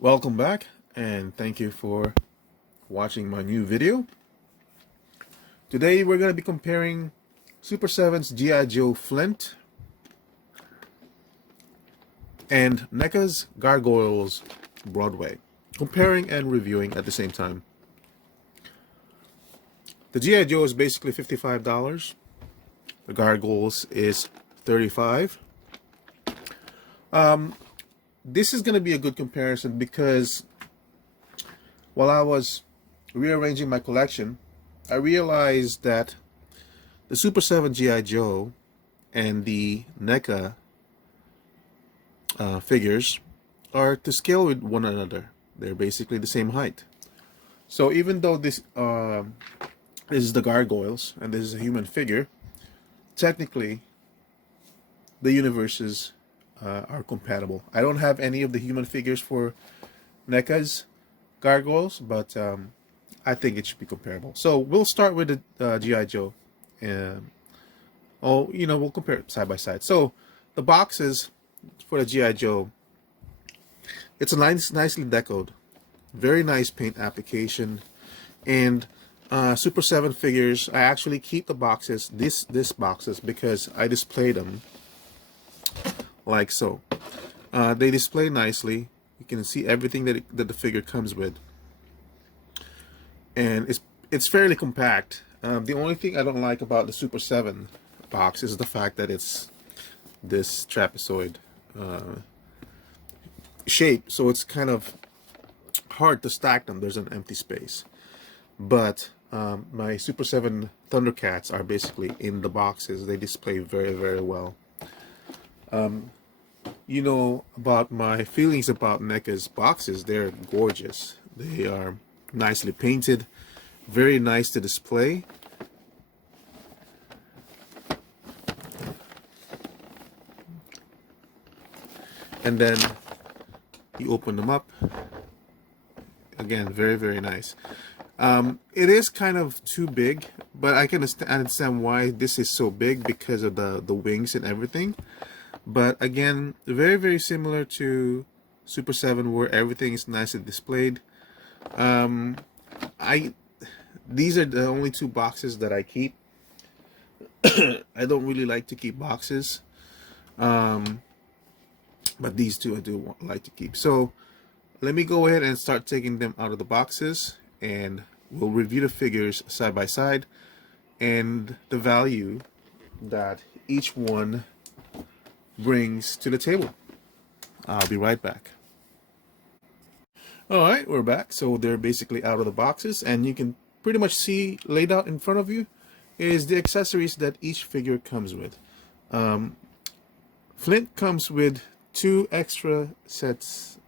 Welcome back, and thank you for watching my new video. Today we're going to be comparing Super7's G.I. Joe Flint and NECA's Gargoyles Broadway. Comparing and reviewing at the same time. The G.I. Joe is basically $55. The Gargoyles is $35. This is going to be a good comparison because while I was rearranging my collection, I realized that the Super7 G.I. Joe and the NECA figures are to scale with one another. They're basically the same height. So even though this is the Gargoyles and this is a human figure, technically the universes are compatible. I don't have any of the human figures for NECA's Gargoyles, but I think it should be comparable. So we'll start with the G.I. Joe. We'll compare it side by side. So the boxes for the G.I. Joe, it's a nicely decoed, very nice paint application, and Super7 figures. I actually keep the boxes, this boxes, because I display them like so. They display nicely. You can see everything that the figure comes with, and it's fairly compact. The only thing I don't like about the Super7 box is the fact that it's this trapezoid shape, so it's kind of hard to stack them. There's an empty space, but my Super7 Thundercats are basically in the boxes. They display very, very well. You know about my feelings about NECA's boxes. They're gorgeous. They are nicely painted, very nice to display. And then you open them up. Again, very, very nice. It is kind of too big, but I can understand why this is so big because of the wings and everything. But again, very, very similar to Super7, where everything is nicely displayed. These are the only two boxes that I keep. I don't really like to keep boxes, but these two I do like to keep. So let me go ahead and start taking them out of the boxes, and we'll review the figures side by side and the value that each one brings to the table. I'll be right back. Alright, we're back. So they're basically out of the boxes, and you can pretty much see laid out in front of you is the accessories that each figure comes with. Flint comes with two extra heads,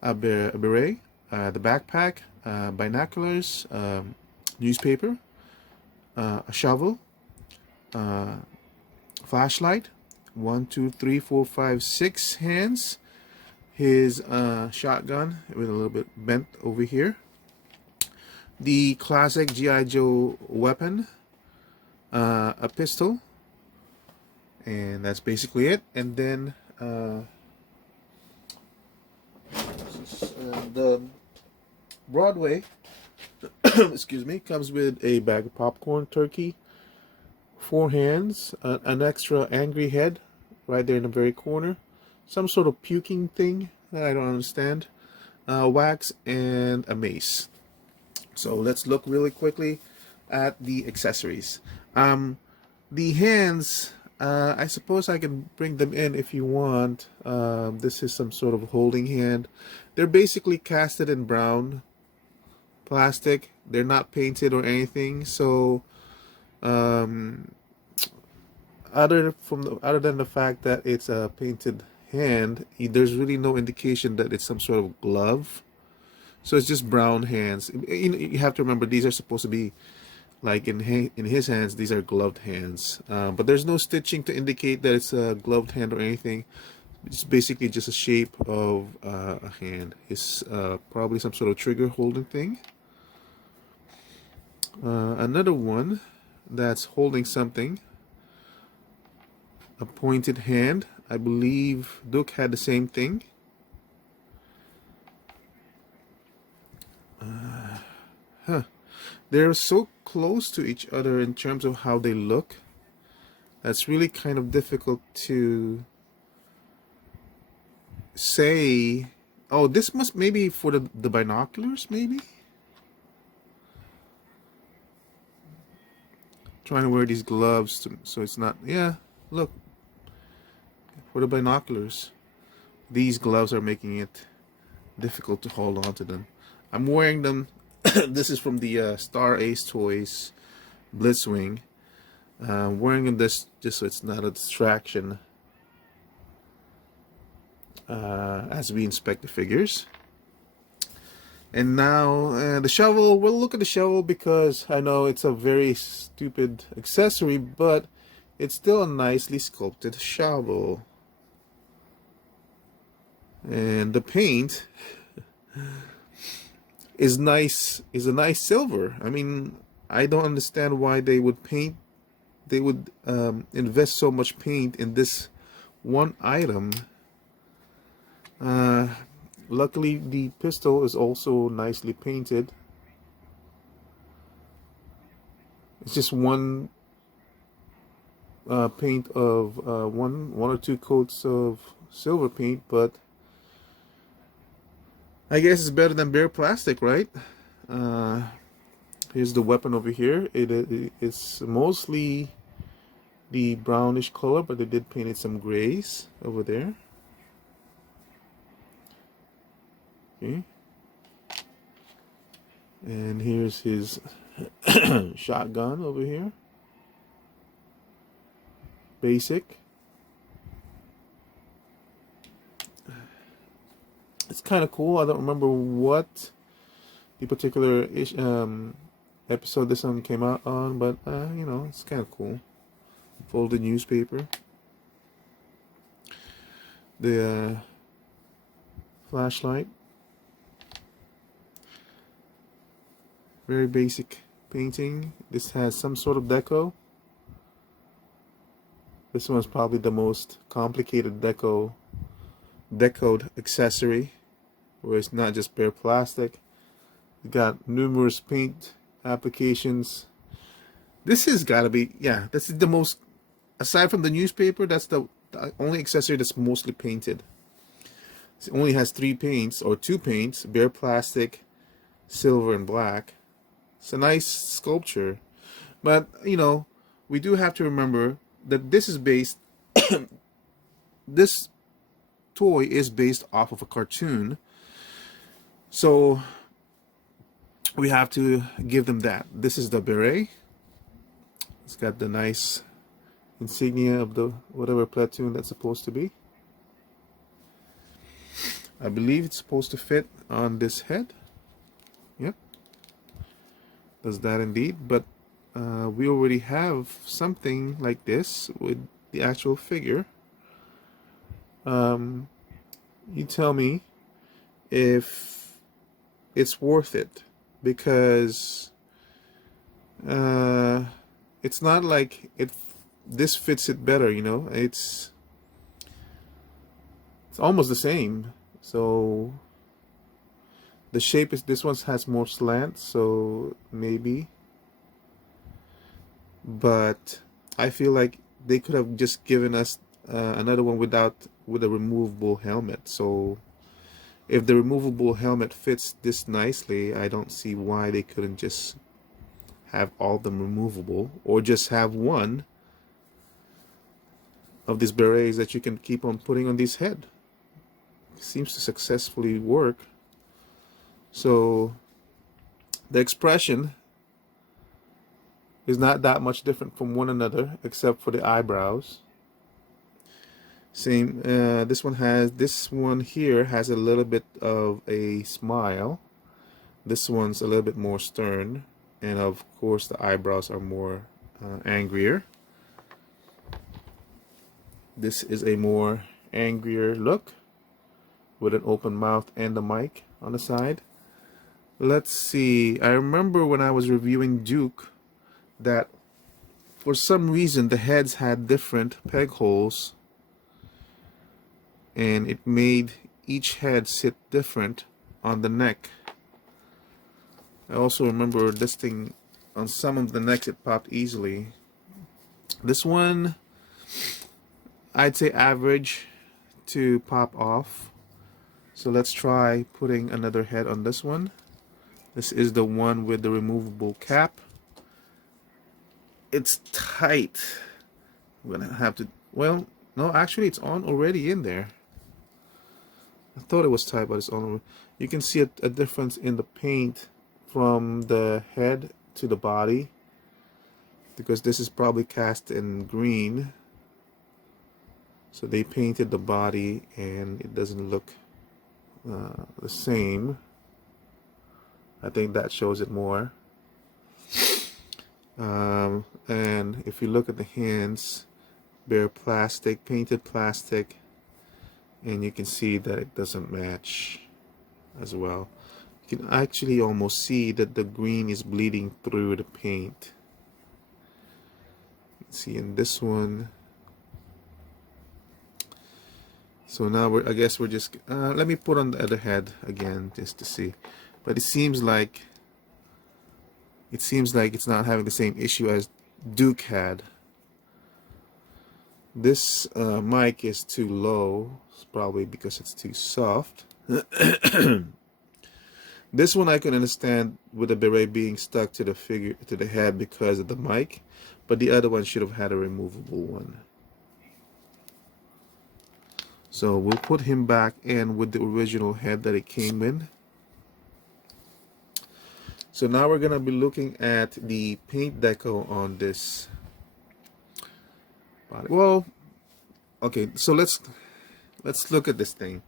a beret, the backpack, binoculars, newspaper, a shovel, flashlight, 1, 2, 3, 4, 5, 6 hands, his shotgun with a little bit bent over here, the classic G.I. Joe weapon, a pistol, and that's basically it. And then the Broadway excuse me, comes with a bag of popcorn, turkey, 4 hands, an extra angry head right there in the very corner, some sort of puking thing that I don't understand, wax, and a mace. So let's look really quickly at the accessories. The hands, I suppose I can bring them in if you want. This is some sort of holding hand. They're basically casted in brown plastic. They're not painted or anything. So other than the fact that it's a painted hand, there's really no indication that it's some sort of glove. So it's just brown hands. You have to remember, these are supposed to be like in his hands. These are gloved hands, but there's no stitching to indicate that it's a gloved hand or anything. It's basically just a shape of a hand. It's probably some sort of trigger holding thing. Another one that's holding something, a pointed hand. I believe Duke had the same thing. Huh. They're so close to each other in terms of how they look. That's really kind of difficult to say. Oh, this must maybe for the binoculars, maybe? Trying to wear these gloves so it's not, yeah, look, for the binoculars. These gloves are making it difficult to hold on to them. I'm wearing them. This is from the Star Ace Toys Blitzwing. Wearing them this just so it's not a distraction as we inspect the figures. And now the shovel. We'll look at the shovel because I know it's a very stupid accessory, but it's still a nicely sculpted shovel. And the paint is nice. Is a nice silver. I mean, I don't understand why they would paint. They would invest so much paint in this one item. Luckily, the pistol is also nicely painted. It's just one paint of one or two coats of silver paint, but I guess it's better than bare plastic, right? Here's the weapon over here. It's mostly the brownish color, but they did paint it some grays over there. Okay. And here's his shotgun over here. Basic. It's kind of cool. I don't remember what the particular episode this one came out on, but you know, it's kind of cool. Folded newspaper. The flashlight. Very basic painting. This has some sort of deco. This one's probably the most complicated decoed accessory, where it's not just bare plastic. You got numerous paint applications. This has got to be, yeah, this is the most, aside from the newspaper, that's the only accessory that's mostly painted. It only has three paints, or two paints, bare plastic, silver, and black. It's a nice sculpture. But, you know, we do have to remember that this is based, this toy is based off of a cartoon. So, we have to give them that. This is the beret. It's got the nice insignia of the whatever platoon that's supposed to be. I believe it's supposed to fit on this head. Yep. Does that indeed. But we already have something like this with the actual figure. You tell me if it's worth it, because it's not like this fits it better, you know. It's almost the same. So the shape is, this one has more slant, so maybe. But I feel like they could have just given us another one with a removable helmet. So if the removable helmet fits this nicely, I don't see why they couldn't just have all of them removable, or just have one of these berets that you can keep on putting on this head. Seems to successfully work. So the expression is not that much different from one another, except for the eyebrows. Same. This one here has a little bit of a smile. This one's a little bit more stern, and of course the eyebrows are more angrier. This is a more angrier look, with an open mouth and the mic on the side. Let's see. I remember when I was reviewing Duke that for some reason the heads had different peg holes, and it made each head sit different on the neck. I also remember this thing on some of the necks it popped easily. This one, I'd say average to pop off. So let's try putting another head on this one. This is the one with the removable cap. It's tight. I'm gonna have to, well, no, actually it's on already in there. I thought it was tight, but it's on. You can see a difference in the paint from the head to the body, because this is probably cast in green. So they painted the body and it doesn't look the same. I think that shows it more. And if you look at the hands, bare plastic, painted plastic, and you can see that it doesn't match as well. You can actually almost see that the green is bleeding through the paint. You can see in this one. So now I guess we're just, let me put on the other head again just to see. But it seems like it's not having the same issue as Duke had. This mic is too low. It's probably because it's too soft. This one I can understand with the beret being stuck to the figure, to the head because of the mic, but the other one should have had a removable one. So we'll put him back in with the original head that it came in. So now we're gonna be looking at the paint deco on this body. Well, okay, so let's look at this thing.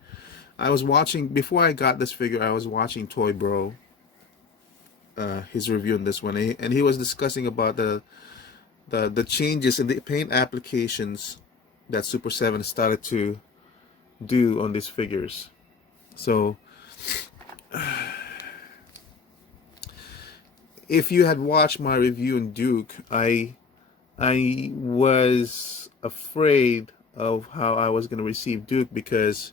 I was watching, before I got this figure, I was watching Toy Bro, his review on this one, and he was discussing about the changes in the paint applications that Super7 started to do on these figures. So if you had watched my review on Duke, I was afraid of how I was going to receive Duke because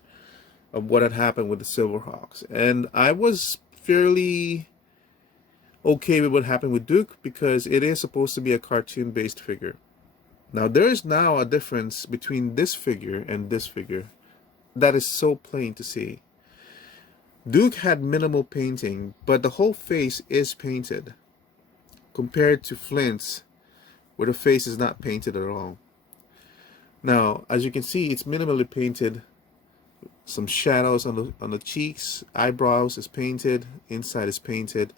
of what had happened with the Silverhawks, and I was fairly okay with what happened with Duke because it is supposed to be a cartoon based figure. Now there is now a difference between this figure and this figure that is so plain to see. Duke had minimal painting, but the whole face is painted, compared to Flint's, where the face is not painted at all. Now, as you can see, it's minimally painted. Some shadows on the cheeks, eyebrows is painted, inside is painted,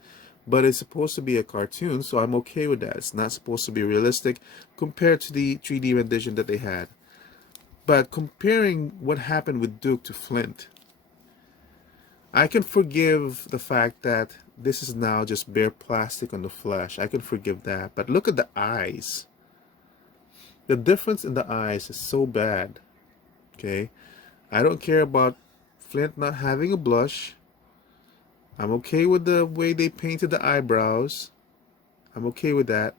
but it's supposed to be a cartoon, so I'm okay with that. It's not supposed to be realistic compared to the 3D rendition that they had. But comparing what happened with Duke to Flint, I can forgive the fact that this is now just bare plastic on the flesh. I can forgive that. But look at the eyes. The difference in the eyes is so bad. Okay? I don't care about Flint not having a blush. I'm okay with the way they painted the eyebrows. I'm okay with that.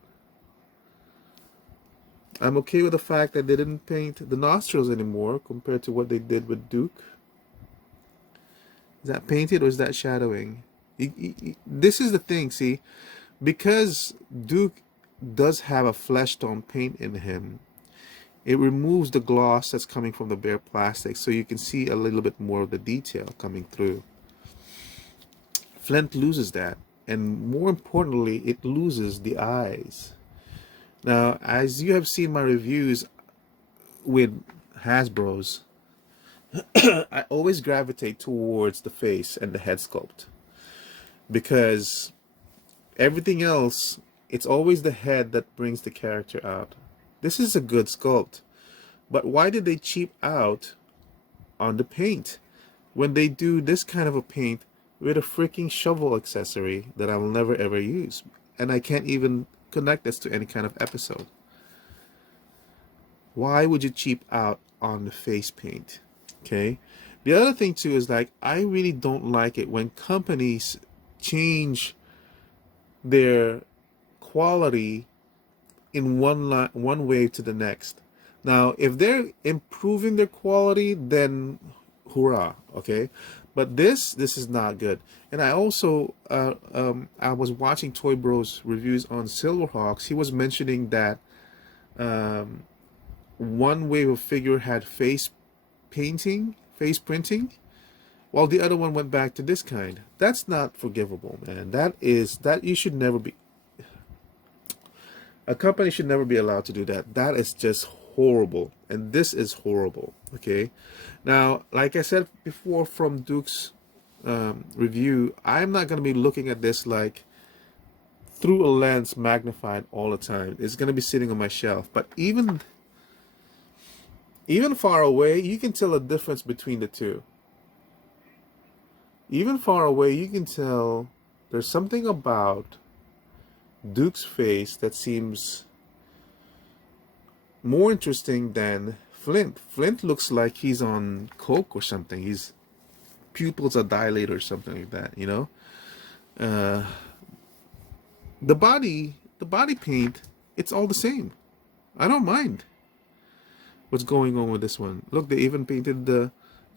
I'm okay with the fact that they didn't paint the nostrils anymore compared to what they did with Duke. Is that painted or is that shadowing? This is the thing, see? Because Duke does have a flesh tone paint in him, it removes the gloss that's coming from the bare plastic, so you can see a little bit more of the detail coming through. Flint loses that, and more importantly, it loses the eyes. Now, as you have seen my reviews with Hasbro's, I always gravitate towards the face and the head sculpt, because everything else, it's always the head that brings the character out. This is a good sculpt, but why did they cheap out on the paint when they do this kind of a paint with a freaking shovel accessory that I will never ever use, and I can't even connect this to any kind of episode? Why would you cheap out on the face paint? Okay. The other thing too is, like, I really don't like it when companies change their quality in one way to the next. Now, if they're improving their quality, then hurrah, okay? But this is not good. And I also I was watching Toy Bros reviews on Silverhawks. He was mentioning that um, one wave of figure had face printing, while the other one went back to this kind. That's not forgivable, man. That you should never be. A company should never be allowed to do that. That is just horrible, and this is horrible. Okay, now, like I said before, from Duke's review, I'm not going to be looking at this like through a lens magnified all the time. It's going to be sitting on my shelf. But even far away, you can tell a difference between the two. Even far away, you can tell there's something about Duke's face that seems more interesting than Flint. Flint looks like he's on coke or something. His pupils are dilated or something like that, you know. The body paint, it's all the same. I don't mind what's going on with this one. Look, they even painted the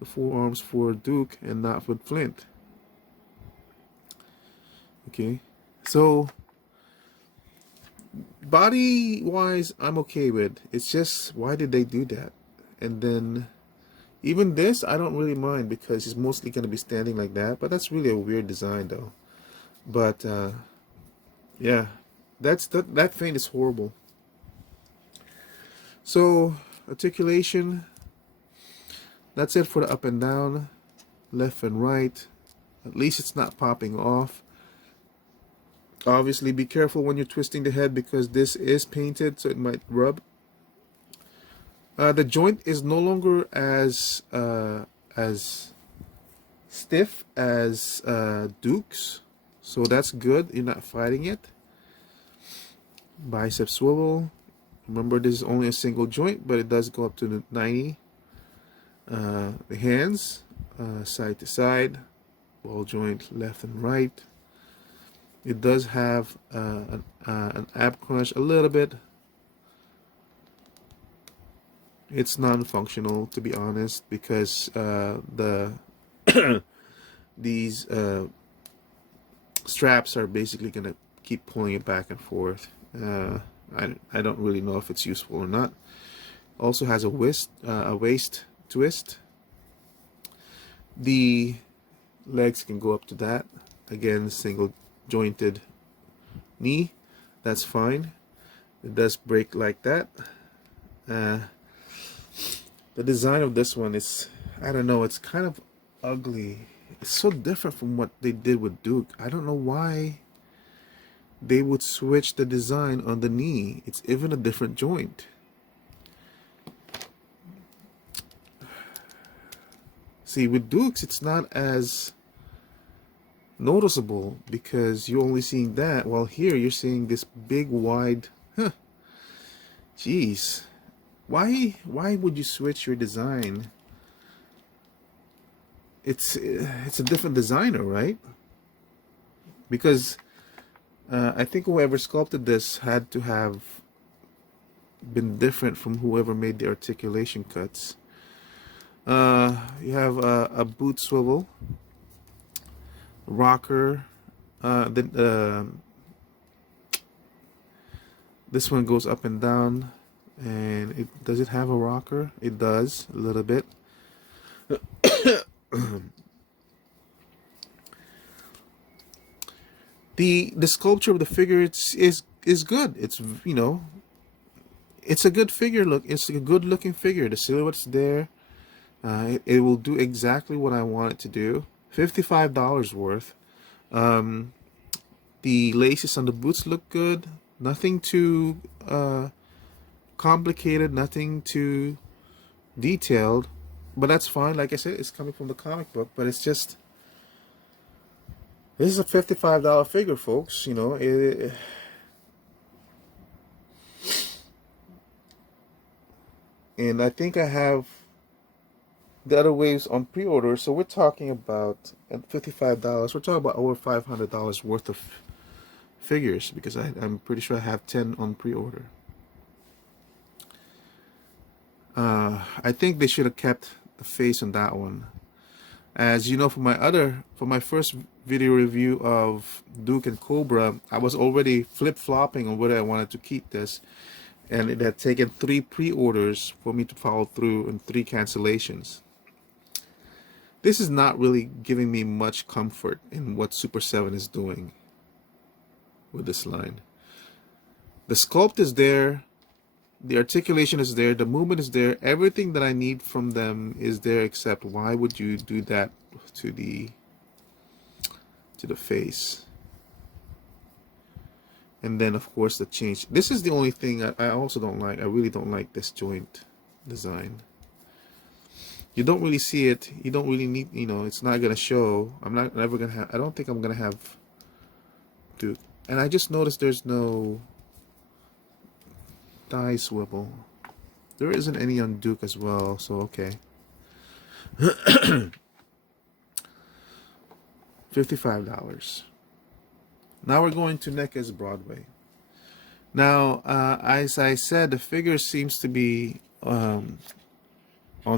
forearms for Duke and not for Flint. Okay, so body wise, I'm okay with. It's just, why did they do that? And then even this, I don't really mind because he's mostly going to be standing like that. But that's really a weird design, though. But yeah, that paint is horrible. So articulation, that's it for the up and down, left and right. At least it's not popping off. Obviously, be careful when you're twisting the head because this is painted, so it might rub. The joint is no longer as stiff as Duke's, so that's good. You're not fighting it. Bicep swivel. Remember, this is only a single joint, but it does go up to the 90. The hands, side to side, ball joint left and right. It does have an ab crunch a little bit. It's non-functional, to be honest, because these straps are basically gonna keep pulling it back and forth. I don't really know if it's useful or not. Also has a waist twist. The legs can go up to that. Again, single jointed knee. That's fine. It does break like that. The design of this one is, I don't know, it's kind of ugly. It's so different from what they did with Duke. I don't know why they would switch the design on the knee. It's even a different joint. See, with Dukes, it's not as noticeable because you're only seeing that, while here you're seeing this big wide. Jeez, why would you switch your design? It's a different designer, right? Because I think whoever sculpted this had to have been different from whoever made the articulation cuts. You have a boot swivel, rocker. This one goes up and down, and does it have a rocker? It does, a little bit. The sculpture of the figure is good. It's, you know, it's a good figure look. It's a good looking figure. The silhouette's there. It will do exactly what I want it to do. $55 worth. The laces on the boots look good. Nothing too complicated. Nothing too detailed. But that's fine. Like I said, it's coming from the comic book. But it's just, this is a $55 figure, folks. You know, and I think I have the other waves on pre-order, so we're talking about at $55. We're talking about over $500 worth of figures, because I'm pretty sure I have 10 on pre-order. I think they should have kept the face on that one. As you know, for my first video review of Duke and Cobra, I was already flip-flopping on whether I wanted to keep this, and it had taken 3 pre-orders for me to follow through and 3 cancellations. This is not really giving me much comfort in what Super7 is doing with this line. The sculpt is there, the articulation is there, the movement is there, everything that I need from them is there, except why would you do that to the face? And then of course the change. This is the only thing I also don't like. I really don't like this joint design. You don't really see it. You don't really need, you know, it's not gonna show. I'm not never gonna have, I don't think I'm gonna have Duke. And I just noticed there's no thigh swivel. There isn't any on Duke as well, so okay. $55. Now we're going to NECA's Broadway. Now, as I said, the figure seems to be on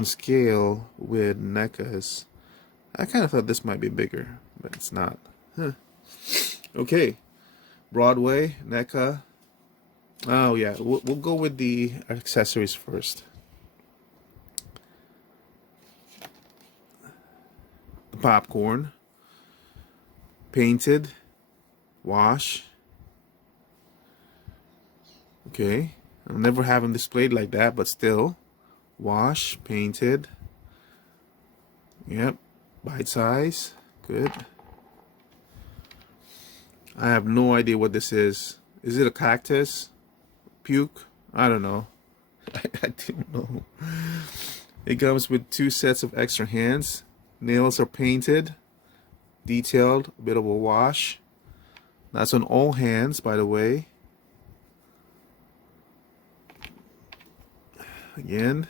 scale with NECA's. I kind of thought this might be bigger, but it's not. Huh. Okay, Broadway, NECA. Oh yeah, we'll go with the accessories first. The popcorn, painted, wash. Okay, I'll never have them displayed like that, but still, wash, painted. Yep, bite size, good. I have no idea what this is. Is it a cactus? Puke? I don't know. I don't know. It comes with 2 sets of extra hands. Nails are painted, detailed, a bit of a wash. That's on all hands, by the way. Again,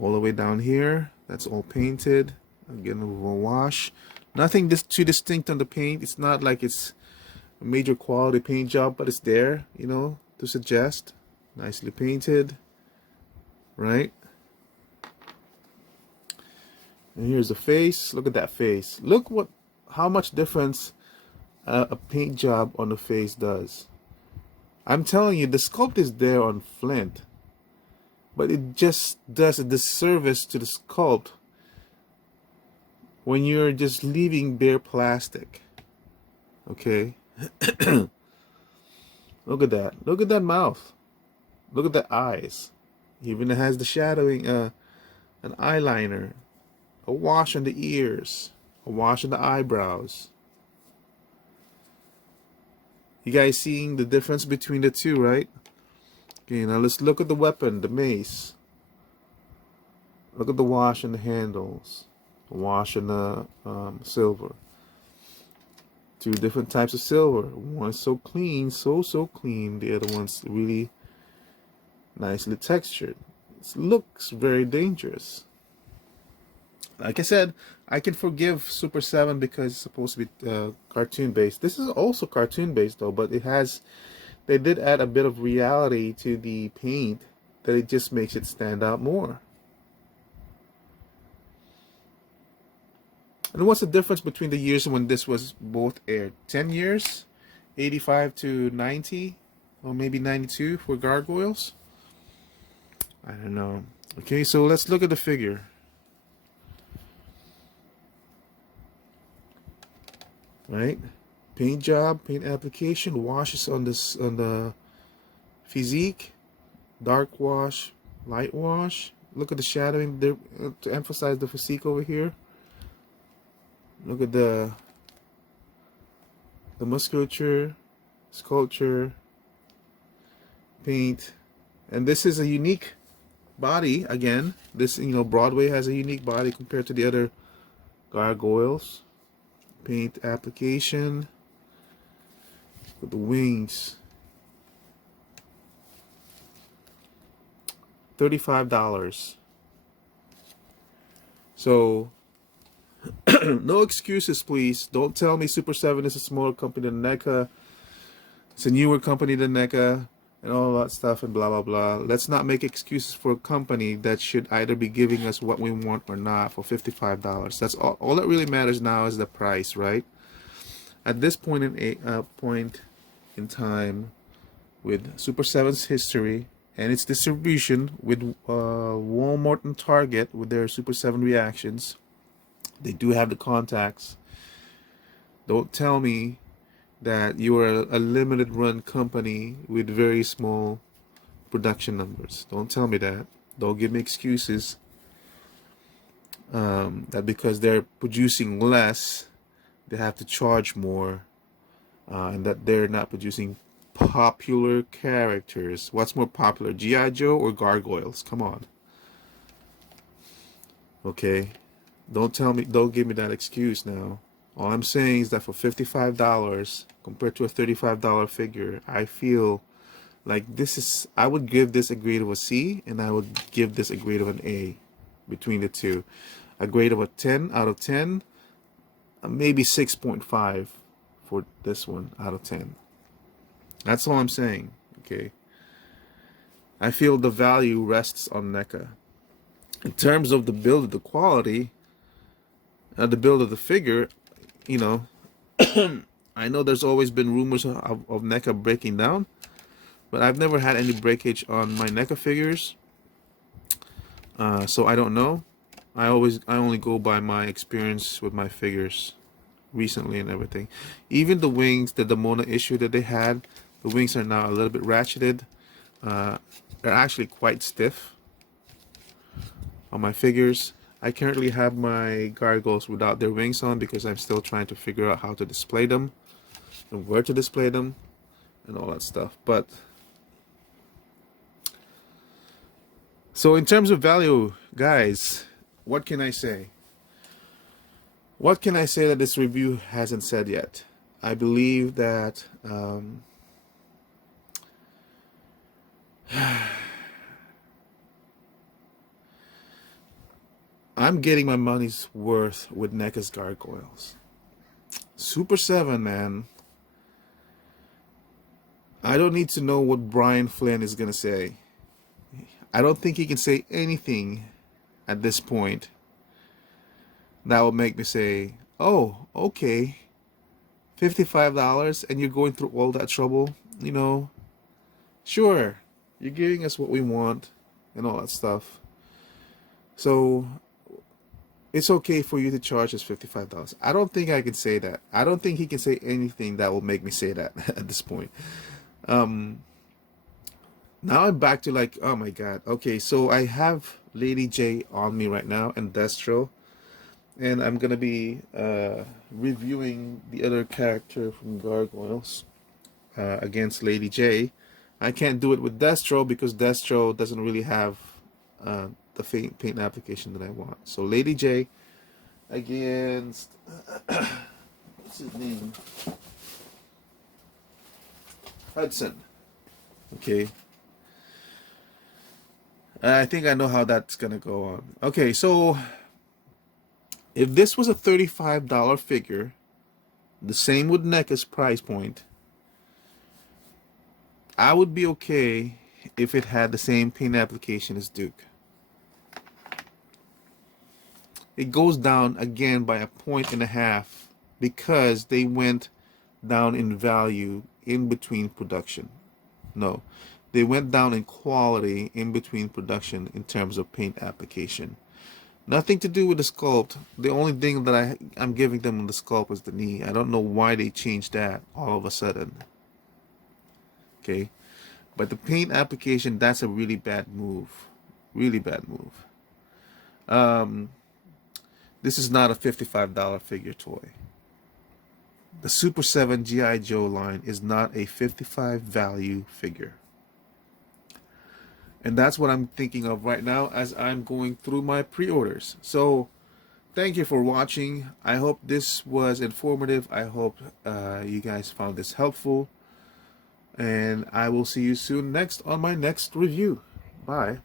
all the way down here, that's all painted. Again, a wash. Nothing too distinct on the paint. It's not like it's a major quality paint job, but it's there, you know, to suggest. Nicely painted, right? And here's the face. Look at that face. Look how much difference a paint job on the face does. I'm telling you, the sculpt is there on Flint, but it just does a disservice to the sculpt when you're just leaving bare plastic. Okay. Look at that. Look at that mouth. Look at the eyes. Even it has the shadowing, an eyeliner, a wash on the ears, a wash on the eyebrows. You guys seeing the difference between the two, right? Okay, now let's look at the weapon, the mace. Look at the wash on the handles, the wash on the silver. 2 different types of silver. One's so clean, so clean. The other one's really nicely textured. It looks very dangerous. Like I said, I can forgive Super7 because it's supposed to be cartoon based. This is also cartoon based though, but they did add a bit of reality to the paint that it just makes it stand out more. And what's the difference between the years when this was both aired? 10 years? 85 to 90? Or maybe 92 for Gargoyles? I don't know. Okay, so let's look at the figure. Right? Paint job, paint application, washes on the physique, dark wash, light wash. Look at the shadowing there to emphasize the physique over here. Look at the musculature, sculpture, paint, and this is a unique body. Again, this, you know, Broadway has a unique body compared to the other Gargoyles. Paint application with the wings. $35. So no excuses, please. Don't tell me Super7 is a smaller company than NECA. It's a newer company than NECA. and all that stuff and blah blah blah. Let's not make excuses for a company that should either be giving us what we want or not for $55. That's all that really matters now is the price, right? At this point in time with Super7's history and its distribution with Walmart and Target with their Super7 reactions, they do have the contacts. Don't tell me that you are a limited run company with very small production numbers. Don't tell me that. Don't give me excuses that because they're producing less, they have to charge more, and that they're not producing popular characters. What's more popular, G.I. Joe or Gargoyles? Come on. Okay? Don't give me that excuse now. All I'm saying is that for $55 compared to a $35 figure, I feel like I would give this a grade of a C, and I would give this a grade of an A between the two. A grade of a 10 out of 10, maybe 6.5 for this one out of 10. That's all I'm saying, okay? I feel the value rests on NECA. In terms of the build of the quality, the build of the figure, you know, I know there's always been rumors of NECA breaking down, but I've never had any breakage on my NECA figures, so I don't know. I only go by my experience with my figures recently and everything. Even the wings, the Demona issue that they had, the wings are now a little bit ratcheted. They're actually quite stiff on my figures. I currently have my Gargoyles without their wings on because I'm still trying to figure out how to display them and where to display them and all that stuff. But so in terms of value, guys, what can I say? What can I say that this review hasn't said yet? I believe that I'm getting my money's worth with NECA's Gargoyles. Super7, man. I don't need to know what Brian Flint is going to say. I don't think he can say anything at this point that will make me say, oh, okay, $55 and you're going through all that trouble, you know, sure, you're giving us what we want and all that stuff. So it's okay for you to charge us $55. I don't think I can say that. I don't think he can say anything that will make me say that at this point. Now I'm back to like, oh my god. Okay, so I have Lady J on me right now and Destro, and I'm gonna be reviewing the other character from Gargoyles against Lady J. I can't do it with Destro because Destro doesn't really have the paint application that I want. So Lady J against what's his name? Hudson. Okay. I think I know how that's gonna go on. Okay, so if this was a $35 figure, the same with NECA's price point, I would be okay if it had the same paint application as Duke. It goes down again by 1.5 points because they went down in value in between production. No, they went down in quality in between production in terms of paint application. Nothing to do with the sculpt. The only thing that I'm giving them on the sculpt is the knee. I don't know why they changed that all of a sudden. Okay, but the paint application, that's a really bad move. Really bad move. This is not a $55 figure toy. The Super7 G.I. Joe line is not a $55 value figure. And that's what I'm thinking of right now as I'm going through my pre-orders. So thank you for watching. I hope this was informative. I hope you guys found this helpful. And I will see you soon on my next review. Bye.